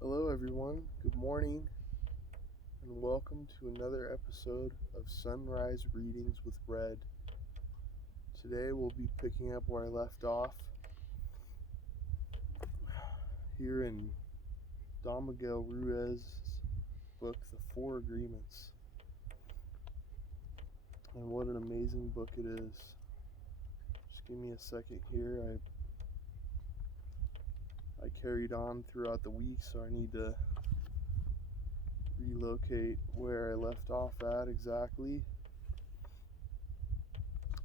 Hello, everyone. Good morning, and welcome to another episode of Sunrise Readings with Red. Today, we'll be picking up where I left off here in Don Miguel Ruiz's book, The Four Agreements. And what an amazing book it is. Just give me a second here. I carried on throughout the week, so I need to relocate where I left off at exactly.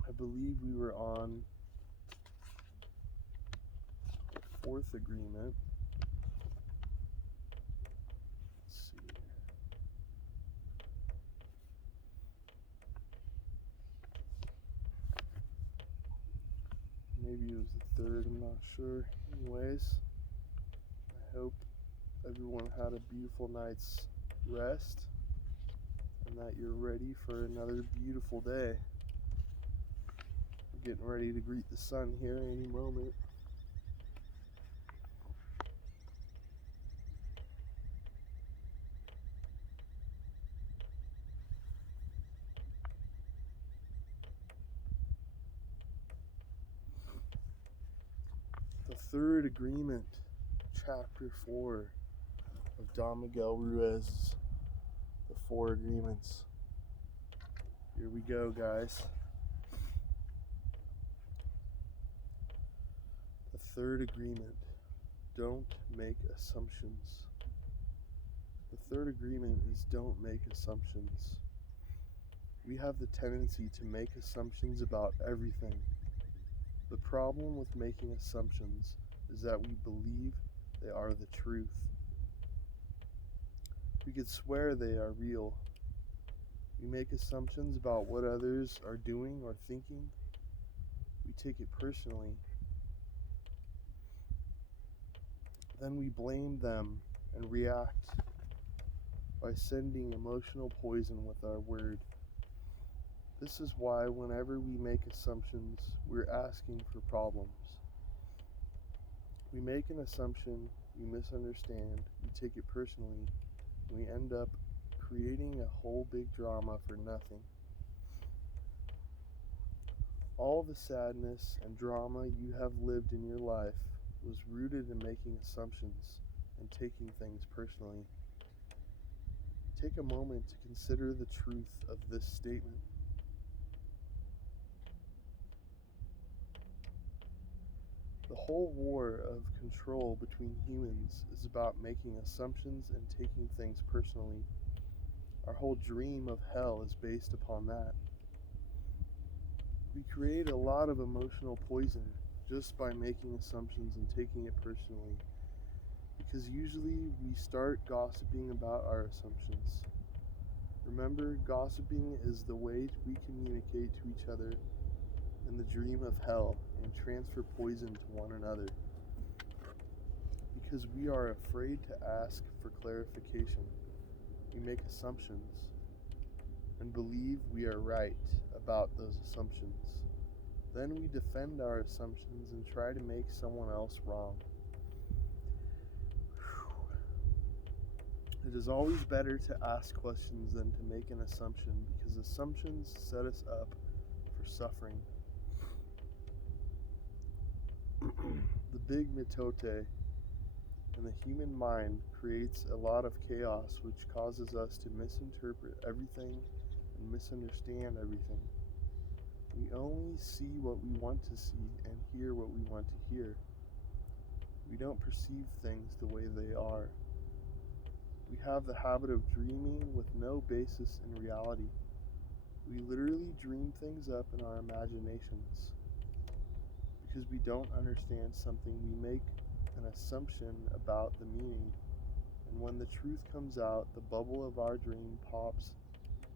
I believe we were on the fourth agreement. Let's see here. Maybe it was the third, I'm not sure. Anyways, I hope everyone had a beautiful night's rest and that you're ready for another beautiful day. We're getting ready to greet the sun here any moment. The third agreement, chapter 4 of Don Miguel Ruiz's The Four Agreements. Here we go, guys. The third agreement, don't make assumptions. The third agreement is don't make assumptions. We have the tendency to make assumptions about everything. The problem with making assumptions is that we believe they are the truth. We could swear they are real. We make assumptions about what others are doing or thinking. We take it personally. Then we blame them and react by sending emotional poison with our word. This is why whenever we make assumptions, we're asking for problems. We make an assumption, we misunderstand, we take it personally, and we end up creating a whole big drama for nothing. All the sadness and drama you have lived in your life was rooted in making assumptions and taking things personally. Take a moment to consider the truth of this statement. The whole war of control between humans is about making assumptions and taking things personally. Our whole dream of hell is based upon that. We create a lot of emotional poison just by making assumptions and taking it personally, because usually we start gossiping about our assumptions. Remember, gossiping is the way we communicate to each other in the dream of hell and transfer poison to one another, because we are afraid to ask for clarification. We make assumptions and believe we are right about those assumptions. Then we defend our assumptions and try to make someone else wrong. It is always better to ask questions than to make an assumption, because assumptions set us up for suffering. The big mitote in the human mind creates a lot of chaos, which causes us to misinterpret everything and misunderstand everything. We only see what we want to see and hear what we want to hear. We don't perceive things the way they are. We have the habit of dreaming with no basis in reality. We literally dream things up in our imaginations. Because we don't understand something, we make an assumption about the meaning. And when the truth comes out, the bubble of our dream pops,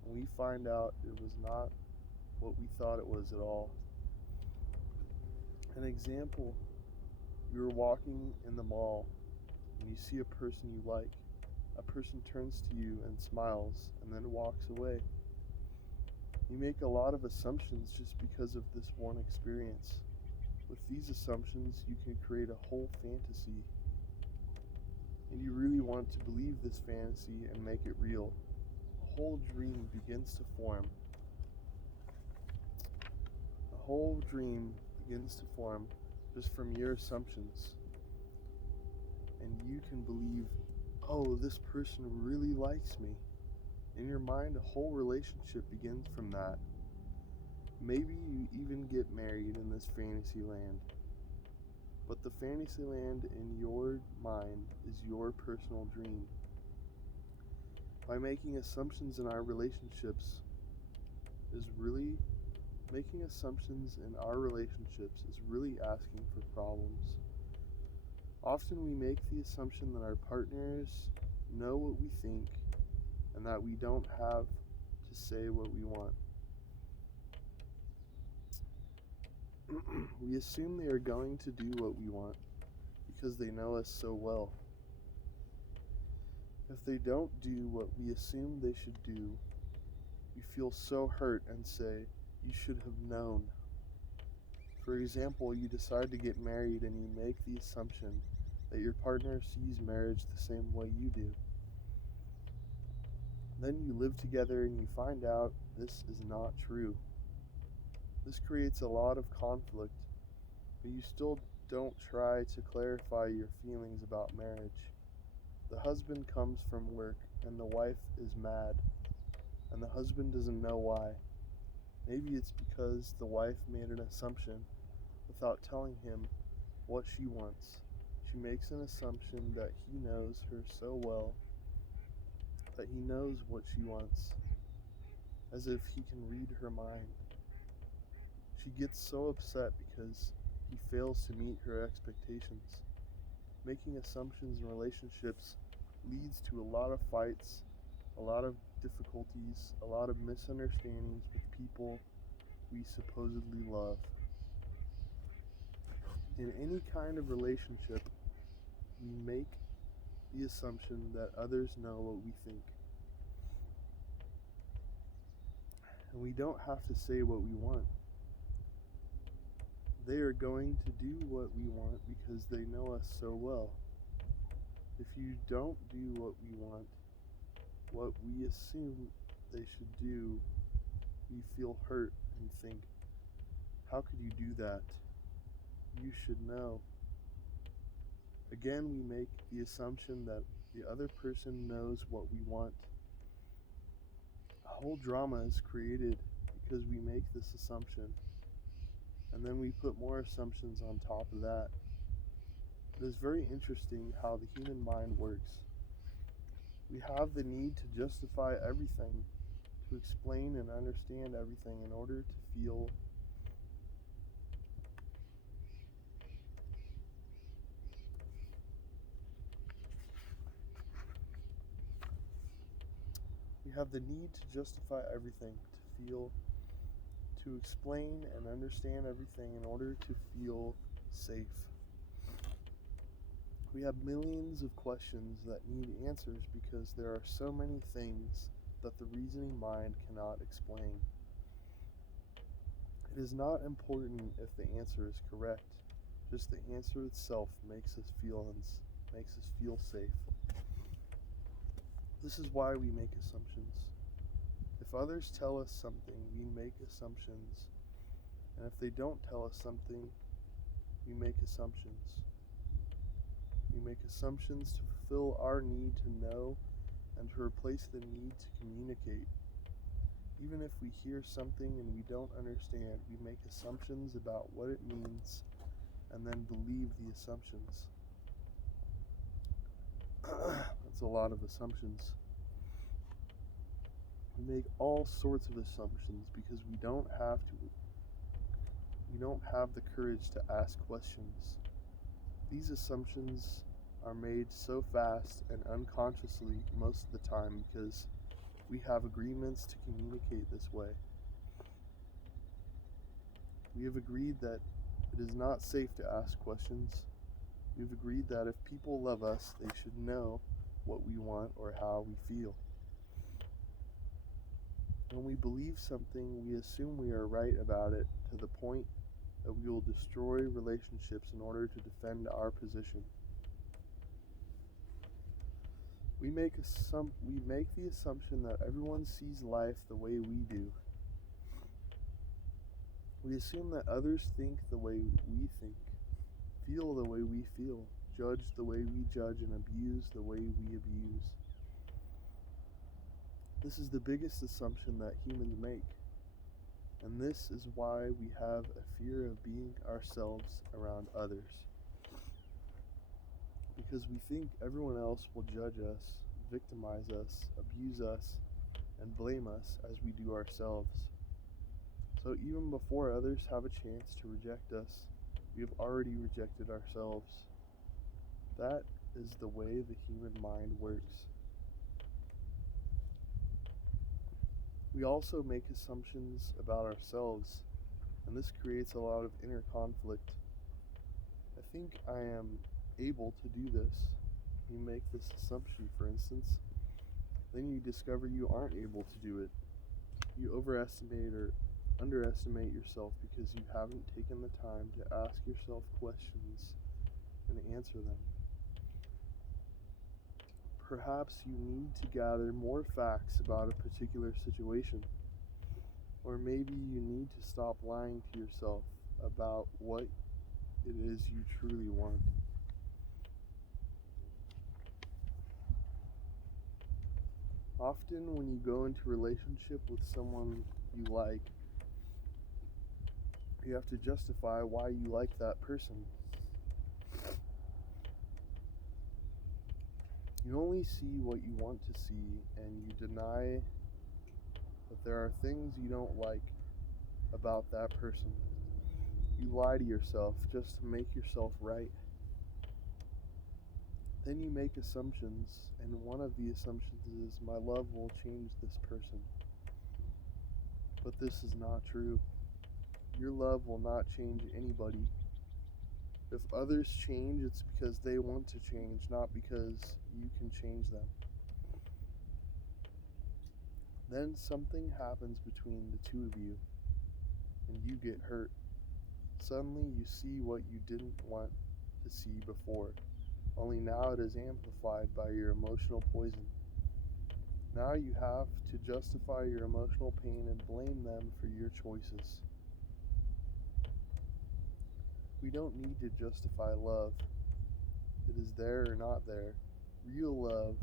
and we find out it was not what we thought it was at all. An example, you're walking in the mall and you see a person you like. A person turns to you and smiles and then walks away. You make a lot of assumptions just because of this one experience. With these assumptions, you can create a whole fantasy. and you really want to believe this fantasy and make it real. A whole dream begins to form. A whole dream begins to form just from your assumptions. And you can believe, oh, this person really likes me. In your mind, a whole relationship begins from that. Maybe you even get married in this fantasy land. But the fantasy land in your mind is your personal dream. By making assumptions in our relationships making assumptions in our relationships is really asking for problems. Often we make the assumption that our partners know what we think and that we don't have to say what we want. We assume they are going to do what we want because they know us so well. If they don't do what we assume they should do, we feel so hurt and say, "You should have known." For example, you decide to get married and you make the assumption that your partner sees marriage the same way you do. Then you live together and you find out this is not true. This creates a lot of conflict, but you still don't try to clarify your feelings about marriage. The husband comes from work and the wife is mad, and the husband doesn't know why. Maybe it's because the wife made an assumption without telling him what she wants. She makes an assumption that he knows her so well, that he knows what she wants, as if he can read her mind. She gets so upset because he fails to meet her expectations. Making assumptions in relationships leads to a lot of fights, a lot of difficulties, a lot of misunderstandings with people we supposedly love. In any kind of relationship, we make the assumption that others know what we think. And we don't have to say what we want. They are going to do what we want because they know us so well. If you don't do what we want, what we assume they should do, we feel hurt and think, "How could you do that? You should know." Again, we make the assumption that the other person knows what we want. A whole drama is created because we make this assumption, and then we put more assumptions on top of that. It is very interesting how the human mind works. We have the need to justify everything, to explain and understand everything in order to feel we have the need to justify everything, to explain and understand everything in order to feel safe. We have millions of questions that need answers because there are so many things that the reasoning mind cannot explain. It is not important if the answer is correct, just the answer itself makes us feel safe. This is why we make assumptions. If others tell us something, we make assumptions, and if they don't tell us something, we make assumptions. We make assumptions to fulfill our need to know and to replace the need to communicate. Even if we hear something and we don't understand, we make assumptions about what it means and then believe the assumptions. That's a lot of assumptions. We make all sorts of assumptions because we don't have the courage to ask questions. These assumptions are made so fast and unconsciously most of the time because we have agreements to communicate this way. We have agreed that it is not safe to ask questions. We've agreed that if people love us, they should know what we want or how we feel. When we believe something, we assume we are right about it to the point that we will destroy relationships in order to defend our position. We make the assumption that everyone sees life the way we do. We assume that others think the way we think, feel the way we feel, judge the way we judge, and abuse the way we abuse. This is the biggest assumption that humans make, and this is why we have a fear of being ourselves around others. Because we think everyone else will judge us, victimize us, abuse us, and blame us as we do ourselves. So even before others have a chance to reject us, we have already rejected ourselves. That is the way the human mind works. We also make assumptions about ourselves, and this creates a lot of inner conflict. I think I am able to do this. You make this assumption, for instance, then you discover you aren't able to do it. You overestimate or underestimate yourself because you haven't taken the time to ask yourself questions and answer them. Perhaps you need to gather more facts about a particular situation, or maybe you need to stop lying to yourself about what it is you truly want. Often when you go into a relationship with someone you like, you have to justify why you like that person. You only see what you want to see, and you deny that there are things you don't like about that person. You lie to yourself just to make yourself right. Then you make assumptions, and one of the assumptions is, my love will change this person. But this is not true. Your love will not change anybody. If others change, it's because they want to change, not because you can change them. Then something happens between the two of you, and you get hurt. Suddenly you see what you didn't want to see before, only now it is amplified by your emotional poison. Now you have to justify your emotional pain and blame them for your choices. We don't need to justify love. It is there or not there. Real love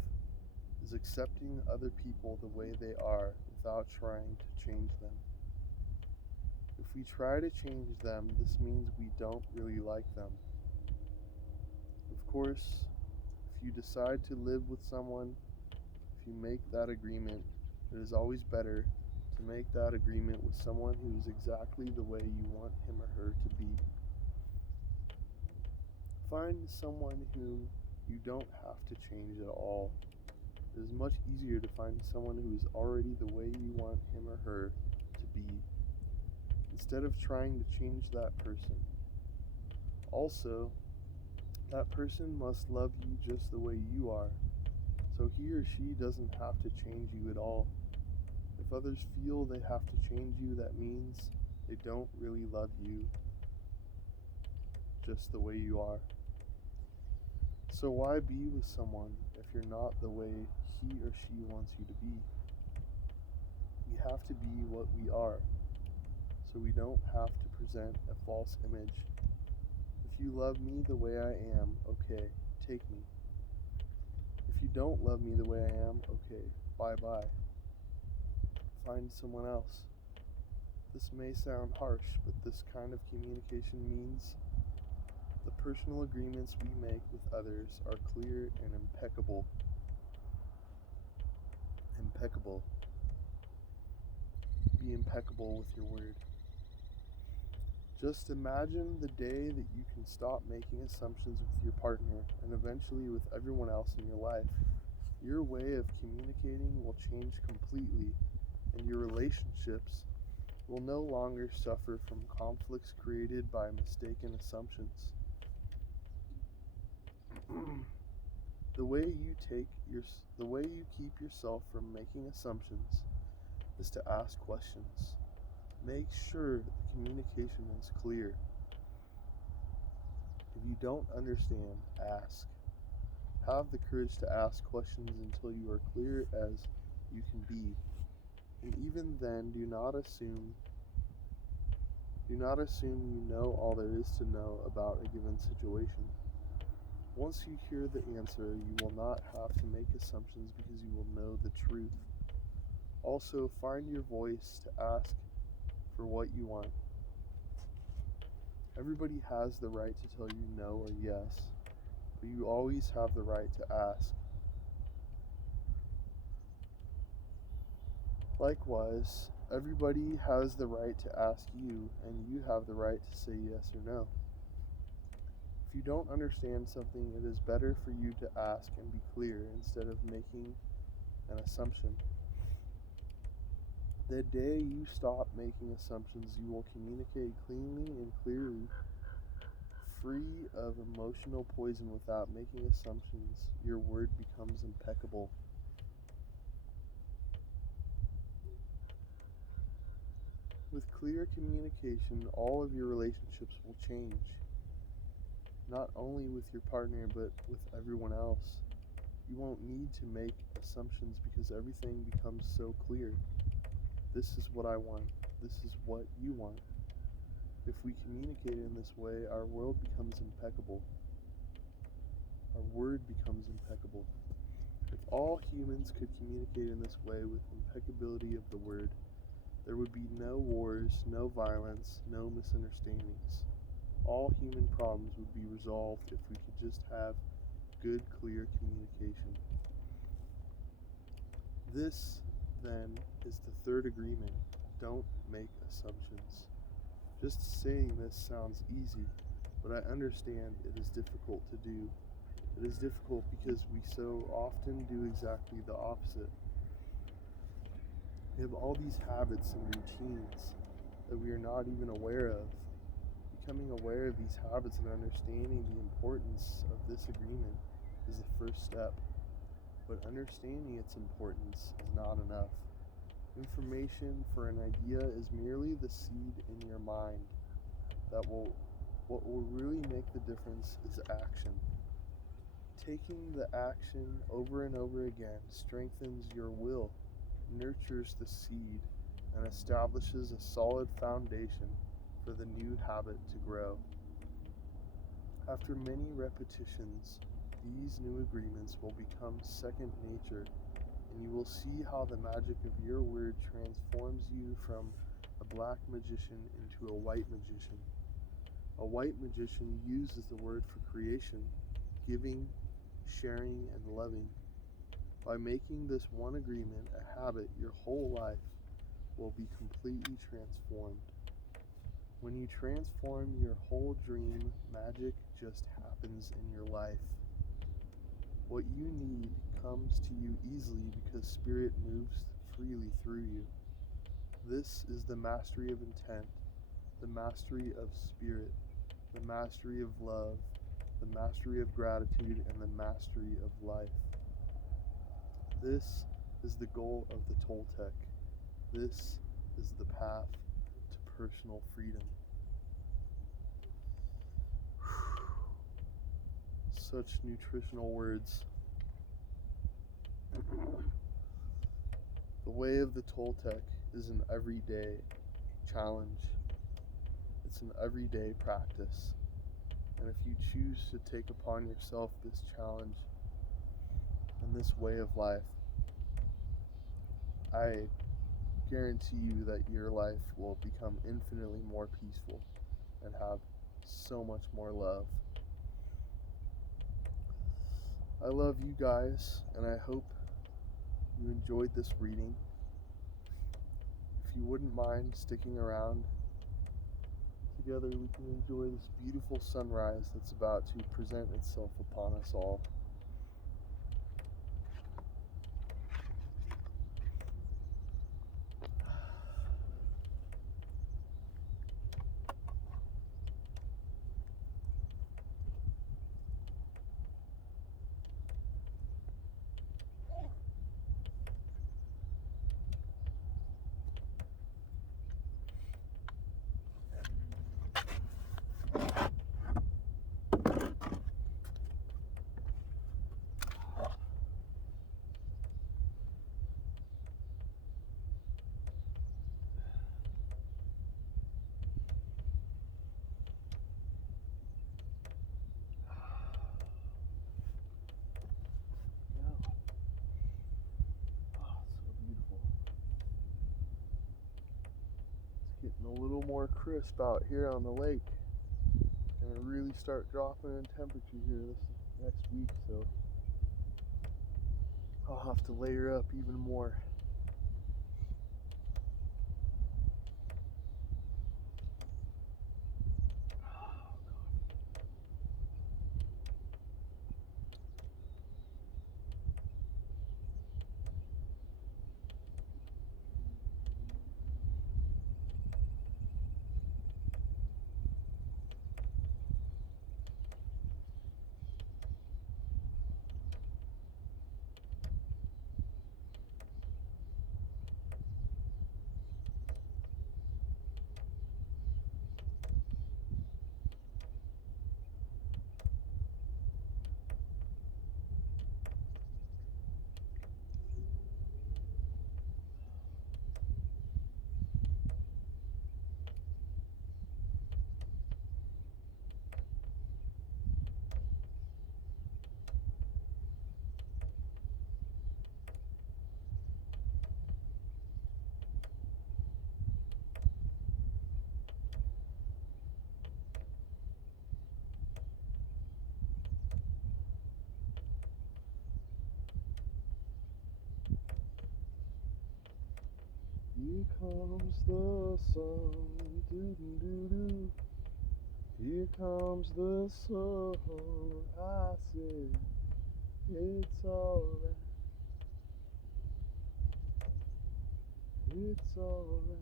is accepting other people the way they are without trying to change them. If we try to change them, this means we don't really like them. Of course, if you decide to live with someone, if you make that agreement, it is always better to make that agreement with someone who is exactly the way you want him or her to be. Find someone whom you don't have to change at all. It is much easier to find someone who is already the way you want him or her to be, instead of trying to change that person. Also, that person must love you just the way you are, so he or she doesn't have to change you at all. If others feel they have to change you, that means they don't really love you just the way you are. So why be with someone if you're not the way he or she wants you to be? We have to be what we are, so we don't have to present a false image. If you love me the way I am, okay, take me. If you don't love me the way I am, okay, bye-bye. Find someone else. This may sound harsh, but this kind of communication means the personal agreements we make with others are clear and impeccable. Impeccable. Be impeccable with your word. Just imagine the day that you can stop making assumptions with your partner and eventually with everyone else in your life. Your way of communicating will change completely, and your relationships will no longer suffer from conflicts created by mistaken assumptions. The way you keep yourself from making assumptions is to ask questions. Make sure the communication is clear. If you don't understand, ask. Have the courage to ask questions until you are clear as you can be. And even then, do not assume you know all there is to know about a given situation. Once you hear the answer, you will not have to make assumptions because you will know the truth. Also, find your voice to ask for what you want. Everybody has the right to tell you no or yes, but you always have the right to ask. Likewise, everybody has the right to ask you, and you have the right to say yes or no. If you don't understand something, it is better for you to ask and be clear instead of making an assumption. The day you stop making assumptions, you will communicate cleanly and clearly, free of emotional poison without making assumptions. Your word becomes impeccable. With clear communication, all of your relationships will change. Not only with your partner, but with everyone else. You won't need to make assumptions because everything becomes so clear. This is what I want. This is what you want. If we communicate in this way, our world becomes impeccable. Our word becomes impeccable. If all humans could communicate in this way with impeccability of the word, there would be no wars, no violence, no misunderstandings. All human problems would be resolved if we could just have good, clear communication. This, then, is the third agreement. Don't make assumptions. Just saying this sounds easy, but I understand it is difficult to do. It is difficult because we so often do exactly the opposite. We have all these habits and routines that we are not even aware of. Becoming aware of these habits and understanding the importance of this agreement is the first step. But understanding its importance is not enough. Information for an idea is merely the seed in your mind. What will really make the difference is action. Taking the action over and over again strengthens your will, nurtures the seed, and establishes a solid foundation for the new habit to grow. After many repetitions, these new agreements will become second nature, and you will see how the magic of your word transforms you from a black magician into a white magician. A white magician uses the word for creation, giving, sharing, and loving. By making this one agreement a habit, your whole life will be completely transformed. When you transform your whole dream, magic just happens in your life. What you need comes to you easily because Spirit moves freely through you. This is the mastery of intent, the mastery of spirit, the mastery of love, the mastery of gratitude, and the mastery of life. This is the goal of the Toltec. This is the path to personal freedom. Such nutritional words. The way of the Toltec is an everyday challenge. It's an everyday practice. And if you choose to take upon yourself this challenge and this way of life, I guarantee you that your life will become infinitely more peaceful and have so much more love. I love you guys, and I hope you enjoyed this reading. If you wouldn't mind sticking around, together we can enjoy this beautiful sunrise that's about to present itself upon us all. and a little more crisp out here on the lake. Gonna really start dropping in temperature here this next week, so I'll have to layer up even more. Here comes the sun, doo-doo-doo-doo. Here comes the sun, I said, it's alright, it's alright,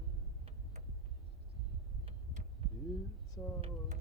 it's alright.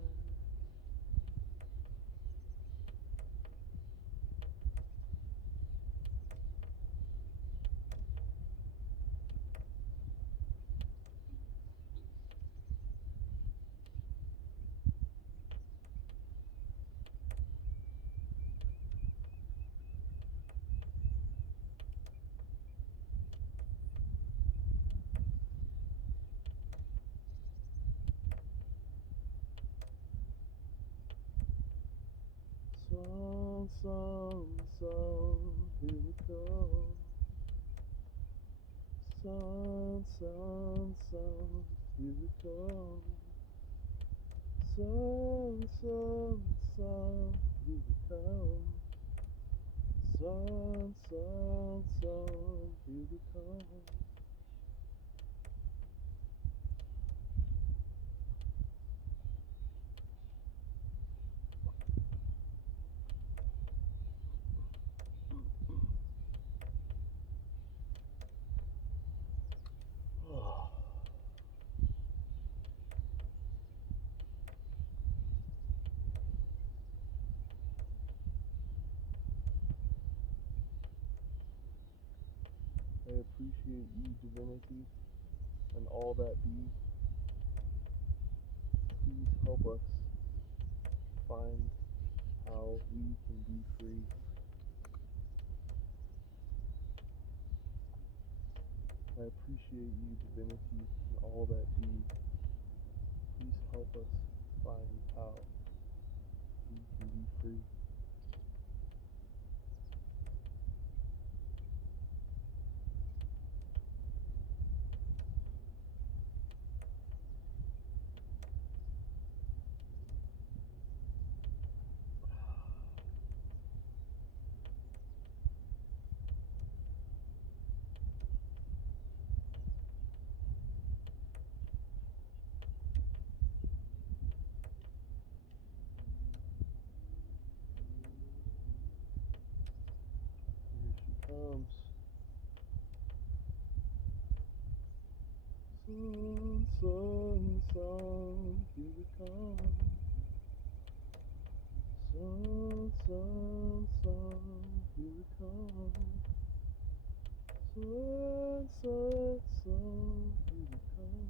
Sun, sun, sun, here we come. Sun, sun, sun, here we come. Sun, sun, sun, here we come. Sun, sun, sun, here we come. I appreciate you, divinity, and all that be. Please help us find how we can be free. I appreciate you, divinity, and all that be. Please help us find how we can be free. Here she comes. Sun, sun, sun, here we come. Sun, sun, sun, here we come. Sun, sun, sun, here we come.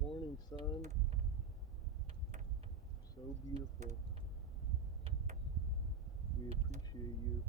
Morning, sun. So beautiful. We appreciate you.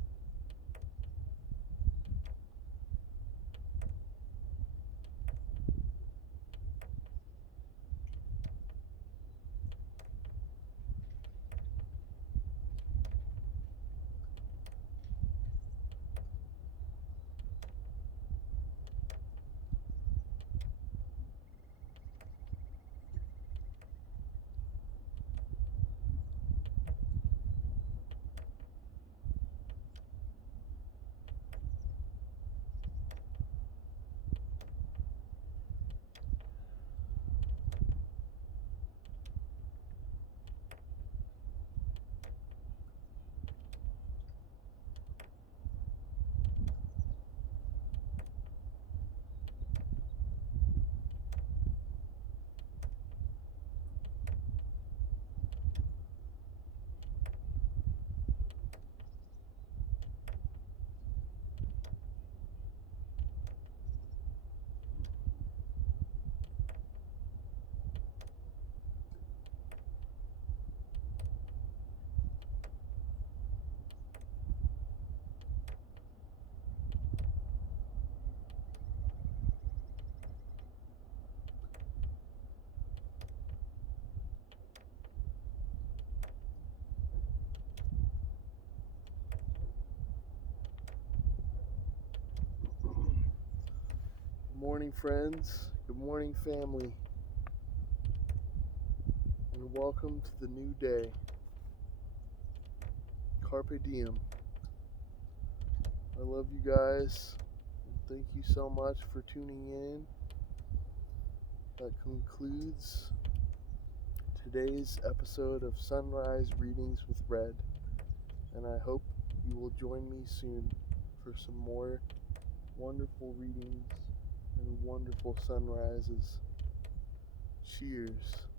Good morning, friends. Good morning, family. And welcome to the new day. Carpe diem. I love you guys. And thank you so much for tuning in. That concludes today's episode of Sunrise Readings with Red. And I hope you will join me soon for some more wonderful readings and wonderful sunrises. Cheers.